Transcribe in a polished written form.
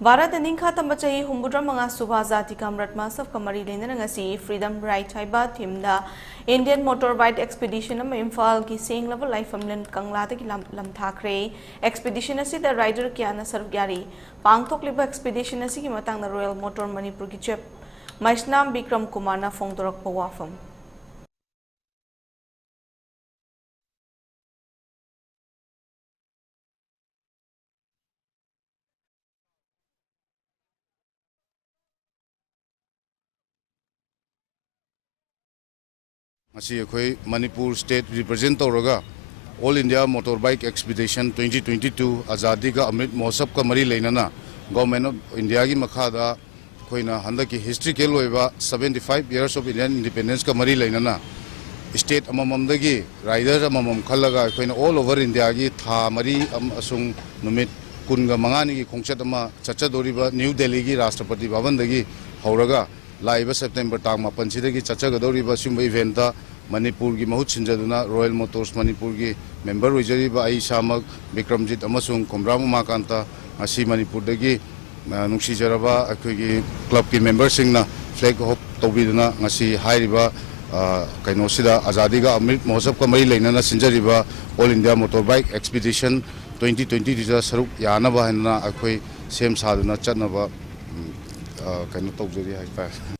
भारत निंखा तंब चाही हुम्बुद्रा मंगा सुबा जाति कामरत मासफ कमरी लेना ngasi फ्रीडम राइट हाइबा थीमदा इंडियन मोटर बाइक एक्सपीडिशन अम इम्फाल की सेंग लेवल लाइफ अमलन कंगला की लम थाखरे एक्सपीडिशन असि द राइडर क्याना सर्व ग्यारी पांगथोक लिबा एक्सपीडिशन असि की मतंग रॉयल मोटर मणिपुर की चेप मैसनाम विक्रम कुमार ना फोंगदोरक पवाफम मणिपुर स्टेट रिप्रेजेंट तौरगा all India motor bike expedition 2022 Azadi ka Amrit Mahotsav का मरी लेना गवर्नमेंट ऑफ इंडिया की मखादा अखोना हंदक की historical 75 years of Indian independence का मरी लेना स्टेट अममदगी राइडर अमम खलगा अखोना ऑल ओवर इंडिया की था मरी नुमित कुनगा मंगानी की खोंचत चचदोरिबा न्यू दिल्ली की राष्ट्रपति भवन दगी हौरगा लाइव सेप्टेम्बर तांग मापन सिदगी चचगदौरिबा सिंब इवेंट मणिपुर की महूत सिंजदुना रॉयल मोटर्स मणिपुर की मेंबर ओइजरिबा आई सामक विक्रमजीत अमसुंग कोमब्रा उमाकांता असी मणिपुर दगी नुंसीजरबा अखोगी क्लब की मेंबर सिंगना फ्लैग होप तौबिदुना ngasi हाइरिबा कैनोसिदा आजादी का अमृत महोत्सव का मरी लेना सिंजरिबा all India motor bike expedition 2020 सरुक यानबा हैना अखोई सेम सादुना चनबा कैनो तौजरी हाइपा